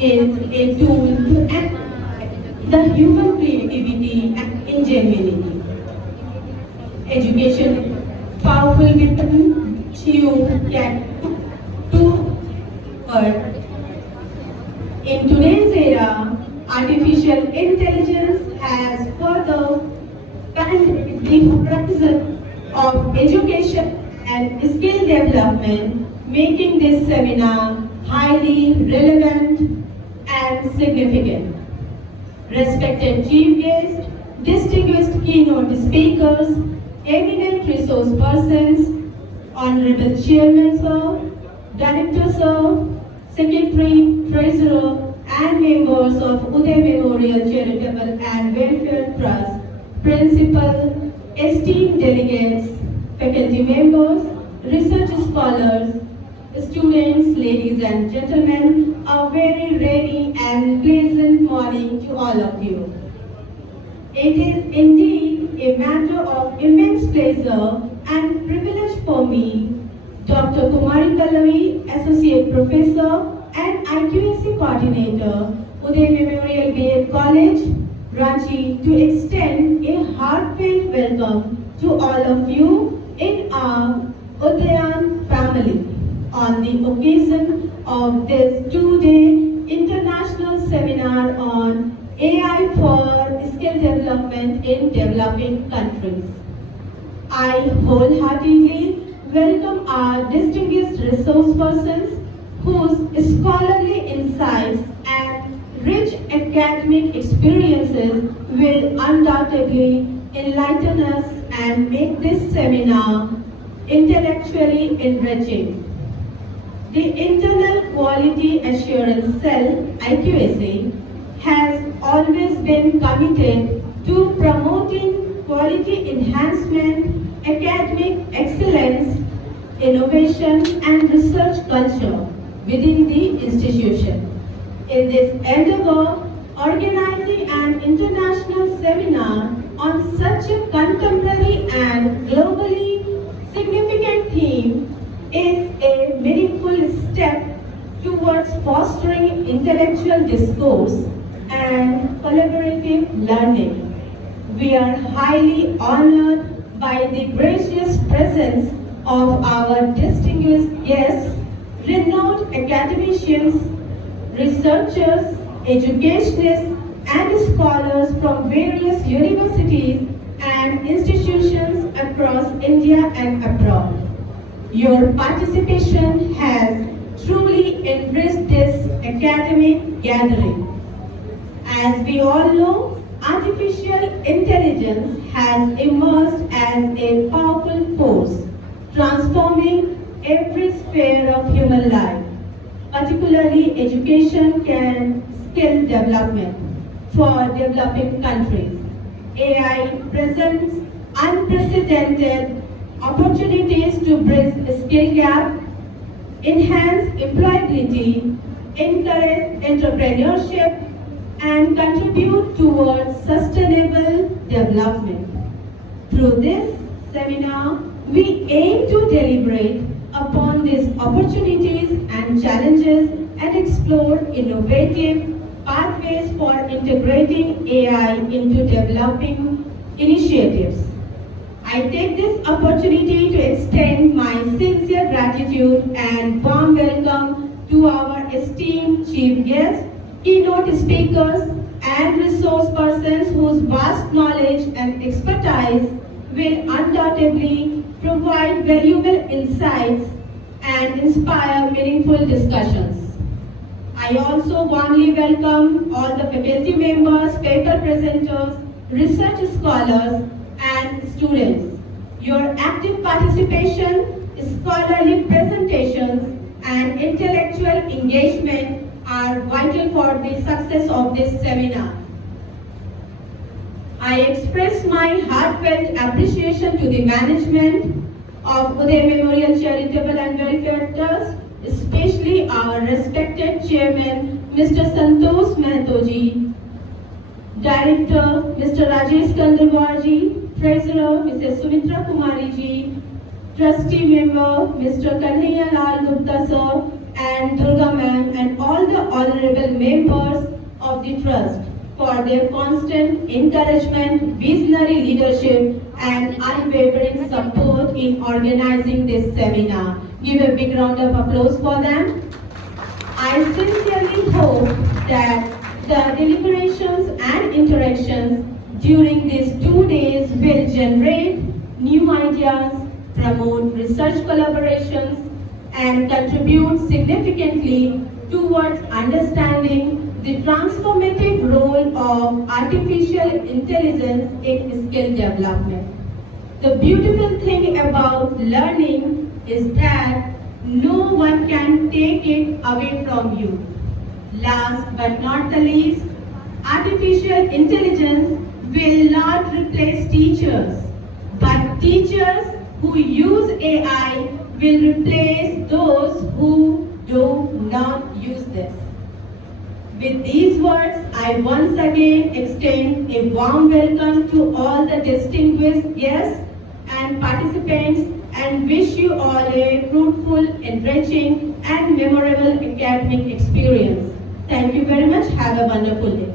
is a tool to amplify the human creativity and ingenuity. Education is a powerful weapon which you can put to work. In today's era, artificial intelligence has further expanded the horizon of education and skill development, making this seminar highly relevant and significant. Respected chief guests, distinguished keynote speakers, eminent resource persons, Honorable Chairman Sir, Director Sir, Secretary, Treasurer, and members of Uday Memorial Charitable and Welfare Trust, Principal, esteemed delegates, faculty members, research scholars, students, ladies and gentlemen, a very rainy and pleasant morning to all of you. It is indeed a matter of immense pleasure and privilege for me, Dr. Kumari Pallavi, Associate Professor and IQAC Coordinator, Uday Memorial B.Ed College, Ranchi, to extend a heartfelt welcome to all of you in our Udayan family on the occasion of this two-day international seminar on AI for skill development in developing countries. I wholeheartedly welcome our distinguished resource persons whose scholarly insights and rich academic experiences will undoubtedly enlighten us and make this seminar intellectually enriching. The Internal Quality Assurance Cell, IQAC, has always been committed to promoting quality enhancement, academic excellence, innovation and research culture within the institution. In this endeavor, organizing an international seminar on such a contemporary and globally significant theme is a meaningful step towards fostering intellectual discourse and collaborative learning. We are highly honored by the gracious presence of our distinguished guests, renowned academicians, researchers, educationists, and scholars from various universities and institutions across India and abroad. Your participation has truly enriched this academic gathering. As we all know, artificial intelligence has emerged as a powerful force, transforming every sphere of human life, particularly education and skill development for developing countries. AI presents unprecedented opportunities to bridge skill gap, enhance employability, encourage entrepreneurship, and contribute towards sustainable development. Through this seminar, we aim to deliberate upon these opportunities and challenges and explore innovative pathways for integrating AI into developing initiatives. I take this opportunity to extend my sincere gratitude and warm welcome to our esteemed chief guests, keynote speakers, and resource persons whose vast knowledge and expertise will undoubtedly provide valuable insights and inspire meaningful discussions. I also warmly welcome all the faculty members, paper presenters, research scholars, and students. Your active participation, scholarly presentations, and intellectual engagement are vital for the success of this seminar. I express my heartfelt appreciation to the management of Uday Memorial Charitable and Welfare Trust, especially our respected chairman, Mr. Santosh Mehtoji, Director, Mr. Rajesh Kandarwarji, Treasurer, Mrs. Sumitra Kumari ji, Trustee Member, Mr. Kanhaiya Lal Gupta sir, and Durga ma'am, and all the honorable members of the Trust for their constant encouragement, visionary leadership, and unwavering support in organizing this seminar. Give a big round of applause for them. I sincerely hope that the deliberations and interactions during these 2 days will generate new ideas, promote research collaborations, and contribute significantly towards understanding the transformative role of artificial intelligence in skill development. The beautiful thing about learning is that no one can take it away from you. Last but not the least, artificial intelligence will not replace teachers, but teachers who use AI will replace those who do not use this. With these words, I once again extend a warm welcome to all the distinguished guests and participants and wish you all a fruitful, enriching and memorable academic experience. Thank you very much. Have a wonderful day.